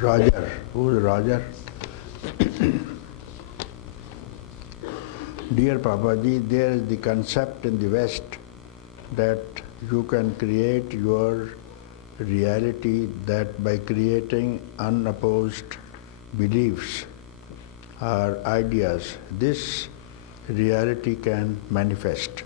Roger. Who's Roger? Dear Papaji, there is the concept in the West that you can create your reality that by creating unopposed beliefs or ideas, this reality can manifest.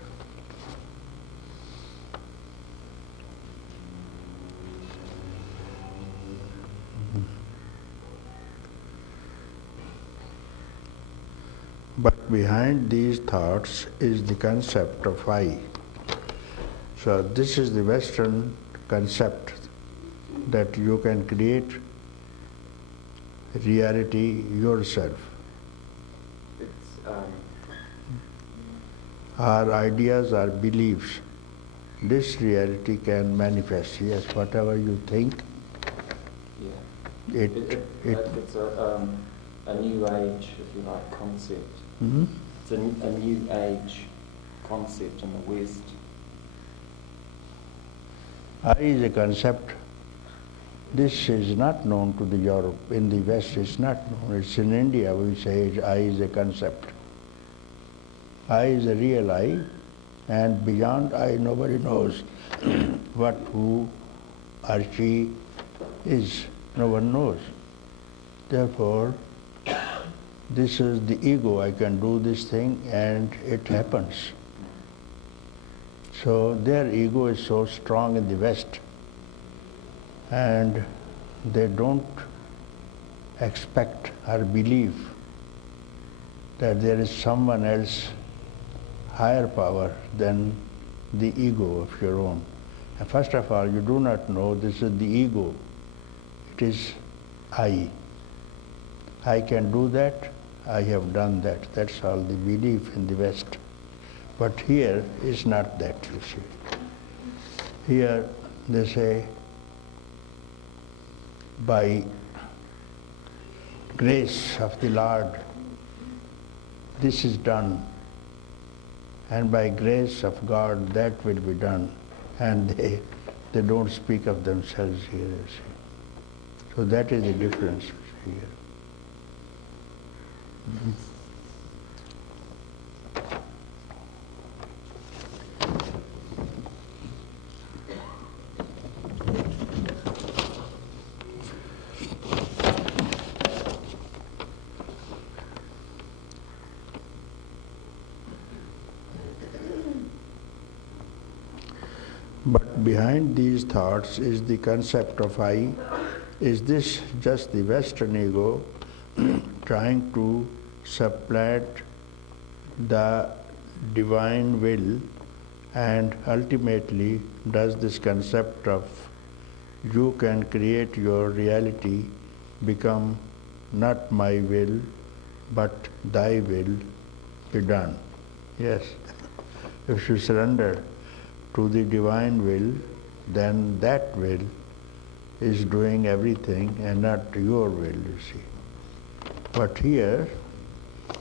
But behind these thoughts is the concept of I. So this is the Western concept that you can create reality yourself. Our ideas, our beliefs, this reality can manifest. Yes, whatever you think, yeah. It's a new age, if you like, concept. Mm-hmm. It's a new age concept in the West. I is a concept. This is not known to the Europe. In the West, it's not known. It's in India we say I is a concept. I is a real I, and beyond I nobody knows what, who or she is. No one knows. Therefore, this is the ego. I can do this thing and it happens. So their ego is so strong in the West, and they don't expect or believe that there is someone else higher power than the ego of your own. And first of all, you do not know this is the ego. It is I. I can do that, I have done that. That's all the belief in the West. But here is not that, you see. Here they say, by grace of the Lord, this is done. And by grace of God, that will be done. And they don't speak of themselves here, you see. So that is the difference here. Mm-hmm. But behind these thoughts is the concept of I. Is this just the Western ego trying to supplant the divine will, and ultimately does this concept of you can create your reality become not my will but thy will be done? Yes. If you surrender to the divine will, then that will is doing everything and not your will, you see. But here,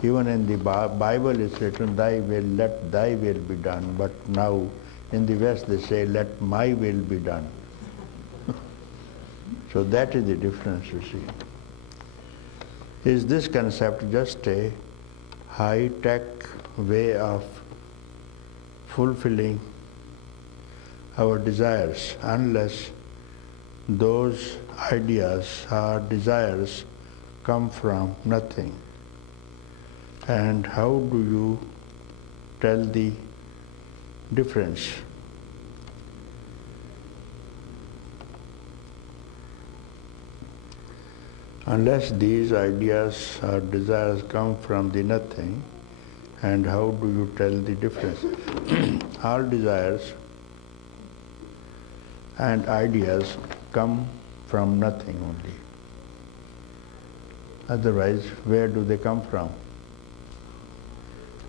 even in the Bible it's written, thy will, let thy will be done. But now in the West they say, let my will be done. So that is the difference, you see. Is this concept just a high-tech way of fulfilling our desires, unless those ideas or desires come from nothing? And how do you tell the difference? Unless these ideas or desires come from the nothing, and how do you tell the difference? All desires and ideas come from nothing only. Otherwise, where do they come from?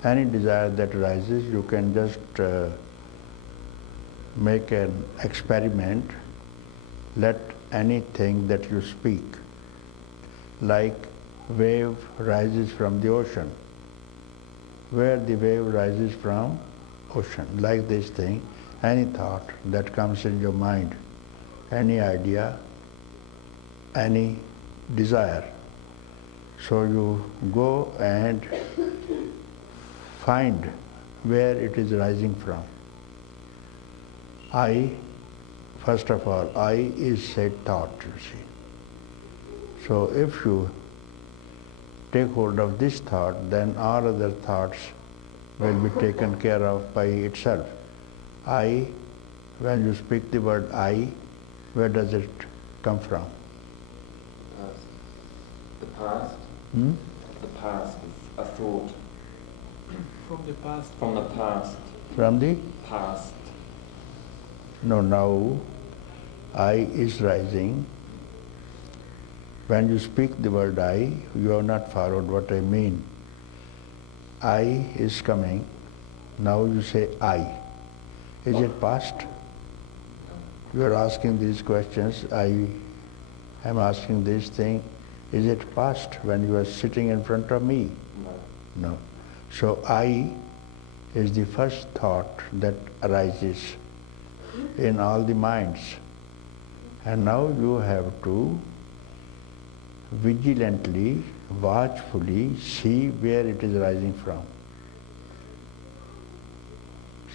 Any desire that arises, you can just make an experiment. Let anything that you speak, like wave rises from the ocean. Where the wave rises from? Ocean. Like this thing, any thought that comes in your mind, any idea, any desire. So you go and find where it is rising from. I, first of all, I is a thought, you see. So if you take hold of this thought, then all other thoughts will be taken care of by itself. I, when you speak the word I, where does it come from? The past. Hmm? The past is a thought. From the past. From the past. From the? Past. No, now I is rising. When you speak the word I, you have not followed what I mean. I is coming. Now you say I. Is it past? You are asking these questions. I am asking this thing. Is it past when you are sitting in front of me? No. No. So I is the first thought that arises in all the minds. And now you have to vigilantly, watchfully see where it is rising from.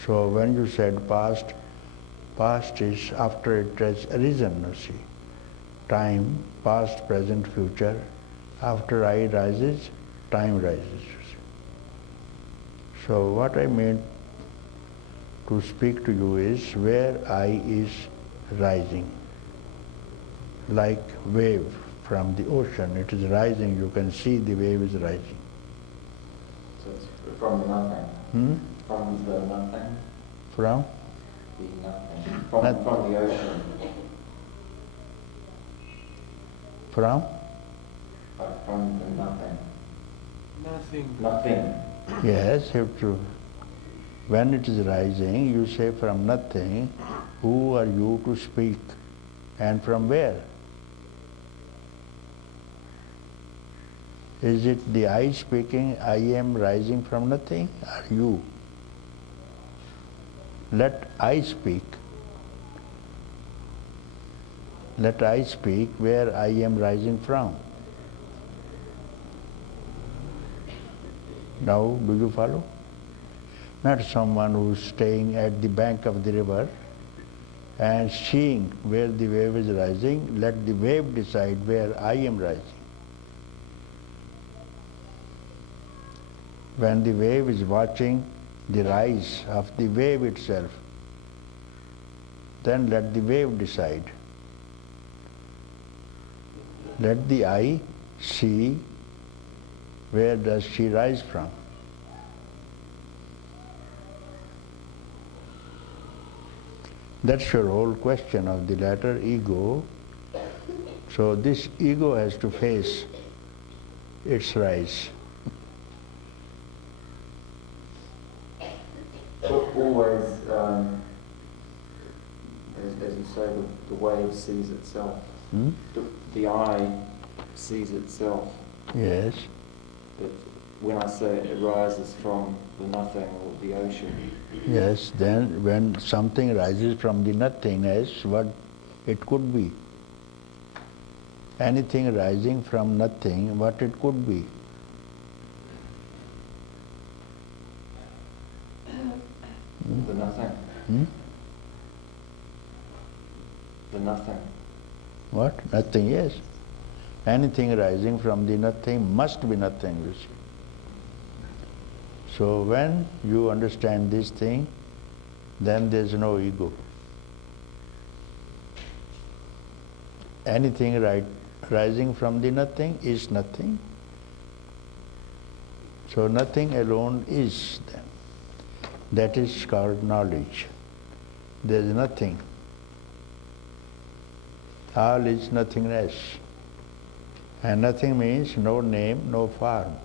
So when you said past, past is after it has arisen, you see. Time, past, present, future. After I rises, time rises, you see. So what I mean to speak to you is where I is rising. Like wave from the ocean, it is rising, you can see the wave is rising. So it's from the nothing. Hmm? From the nothing. From? The nothing. From the ocean. From? From the nothing. Nothing. Nothing. Yes, you have to. When it is rising, you say from nothing, who are you to speak? And from where? Is it the I speaking, I am rising from nothing, or you? Let I speak. Let I speak where I am rising from. Now, do you follow? Not someone who is staying at the bank of the river and seeing where the wave is rising, let the wave decide where I am rising. When the wave is watching the rise of the wave itself, then let the wave decide. Let the I see where does she rise from. That's your whole question of the latter, ego. So this ego has to face its rise. Always, as you say, the wave sees itself. Hmm? The I sees itself. Yes. But when I say it rises from the nothing or the ocean. Yes, then when something rises from the nothingness, what it could be? Anything rising from nothing, what it could be? The nothing. Hmm? The nothing. What? Nothing, yes. Anything rising from the nothing must be nothing, you see. So when you understand this thing, then there is no ego. Anything rising from the nothing is nothing. So nothing alone is then. That is called knowledge. There is nothing. All is nothingness. And nothing means no name, no form.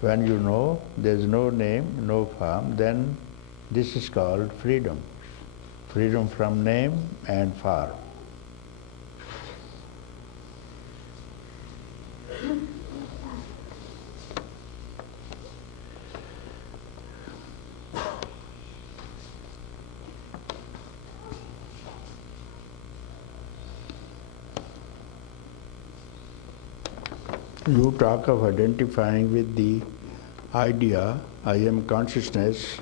When you know there is no name, no form, then this is called freedom. Freedom from name and form. You talk of identifying with the idea, I am consciousness,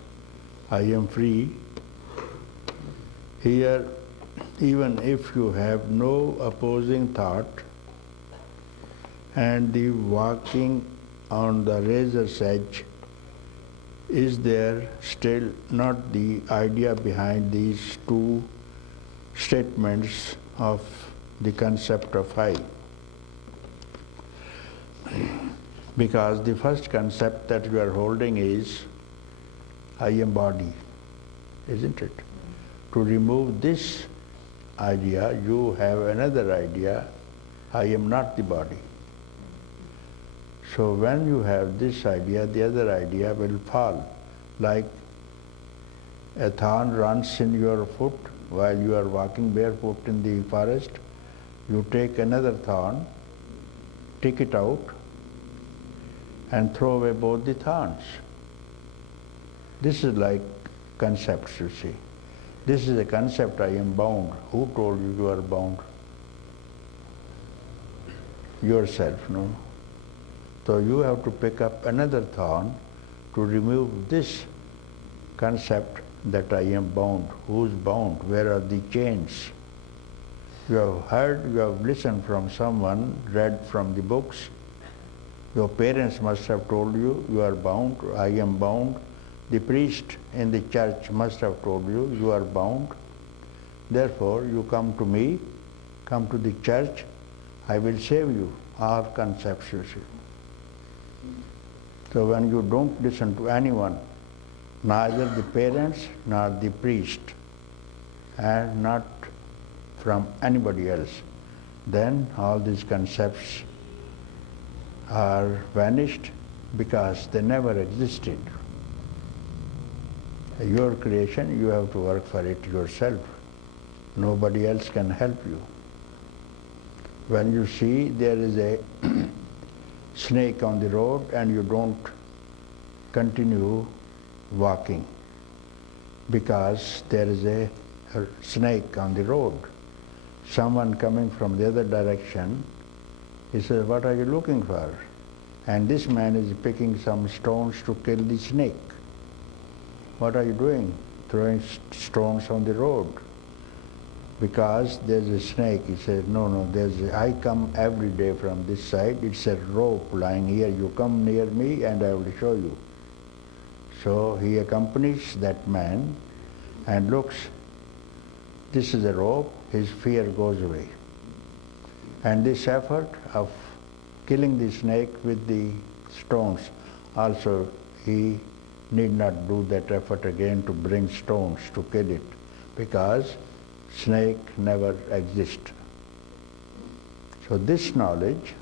I am free. Here, even if you have no opposing thought and the walking on the razor's edge, is there still not the idea behind these two statements of the concept of I? Because the first concept that you are holding is I am body, isn't it? To remove this idea, you have another idea, I am not the body. So when you have this idea, the other idea will fall. Like a thorn runs in your foot while you are walking barefoot in the forest, you take another thorn, take it out, and throw away both the thorns. This is like concepts, you see. This is a concept, I am bound. Who told you you are bound? Yourself, no? So you have to pick up another thorn to remove this concept that I am bound. Who's bound? Where are the chains? You have heard, you have listened from someone, read from the books. Your parents must have told you, you are bound, I am bound. The priest in the church must have told you, you are bound. Therefore, you come to me, come to the church, I will save you. All concepts, you see. So when you don't listen to anyone, neither the parents nor the priest, and not from anybody else, then all these concepts are vanished because they never existed. Your creation, you have to work for it yourself. Nobody else can help you. When you see there is a snake on the road and you don't continue walking because there is a snake on the road. Someone coming from the other direction, he says, what are you looking for? And this man is picking some stones to kill the snake. What are you doing? Throwing stones on the road. Because there's a snake. He says, no, I come every day from this side. It's a rope lying here. You come near me and I will show you. So he accompanies that man and looks, this is a rope, his fear goes away. And this effort of killing the snake with the stones, also he need not do that effort again to bring stones to kill it, because snake never exists. So this knowledge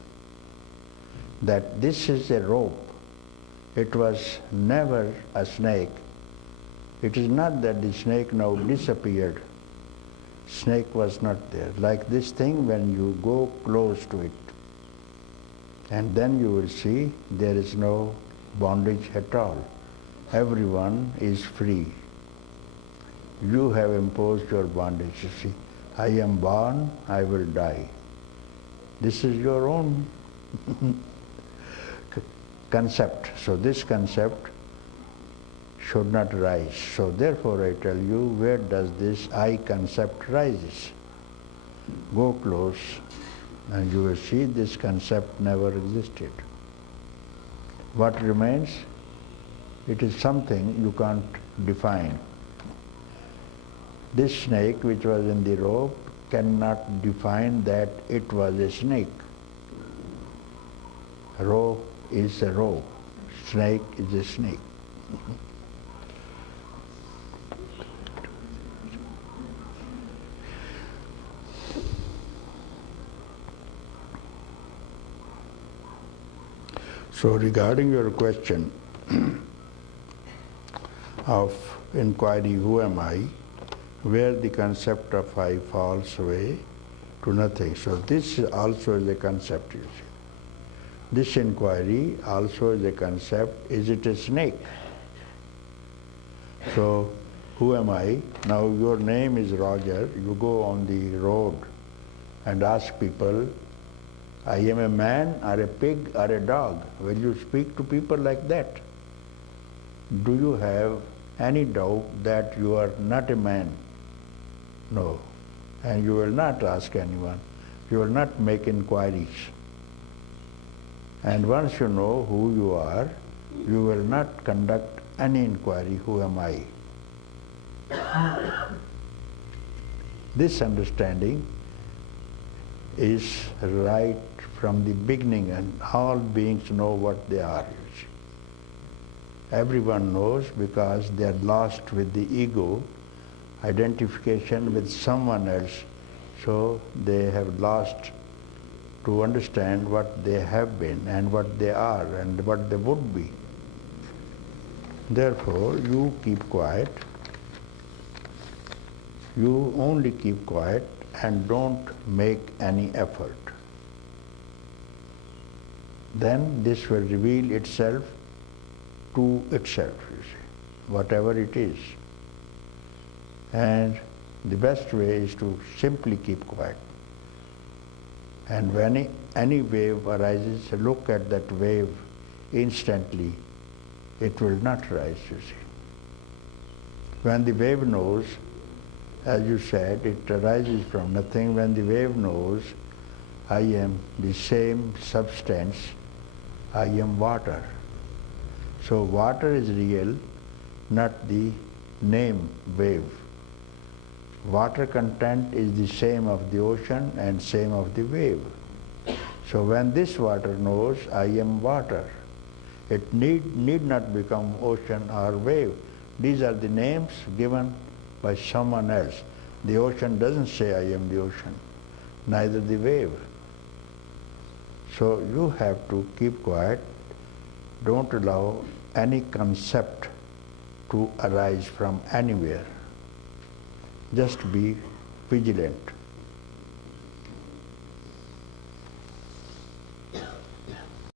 that this is a rope, it was never a snake. It is not that the snake now disappeared. Snake was not there. Like this thing, when you go close to it, and then you will see there is no bondage at all. Everyone is free. You have imposed your bondage, you see. I am born, I will die. This is your own concept. So this concept should not rise. So therefore I tell you, where does this I concept rises? Go close and you will see this concept never existed. What remains? It is something you can't define. This snake which was in the rope cannot define that it was a snake. Rope is a rope. Snake is a snake. So regarding your question of inquiry, who am I, where the concept of I falls away to nothing. So this also is a concept, you see. This inquiry also is a concept. Is it a snake? So who am I? Now your name is Roger. You go on the road and ask people, I am a man or a pig or a dog. Will you speak to people like that? Do you have any doubt that you are not a man? No. And you will not ask anyone. You will not make inquiries. And once you know who you are, you will not conduct any inquiry, who am I? This understanding is right from the beginning, and all beings know what they are. Everyone knows because they are lost with the ego, identification with someone else, so they have lost to understand what they have been and what they are and what they would be. Therefore, you keep quiet. You only keep quiet and don't make any effort. Then this will reveal itself to itself, you see, whatever it is. And the best way is to simply keep quiet. And when any wave arises, look at that wave instantly. It will not rise, you see. When the wave knows, as you said, it arises from nothing. When the wave knows, I am the same substance, I am water. So water is real, not the name wave. Water content is the same of the ocean and same of the wave. So when this water knows I am water, it need not become ocean or wave. These are the names given by someone else. The ocean doesn't say I am the ocean, neither the wave. So you have to keep quiet. Don't allow any concept to arise from anywhere. Just be vigilant.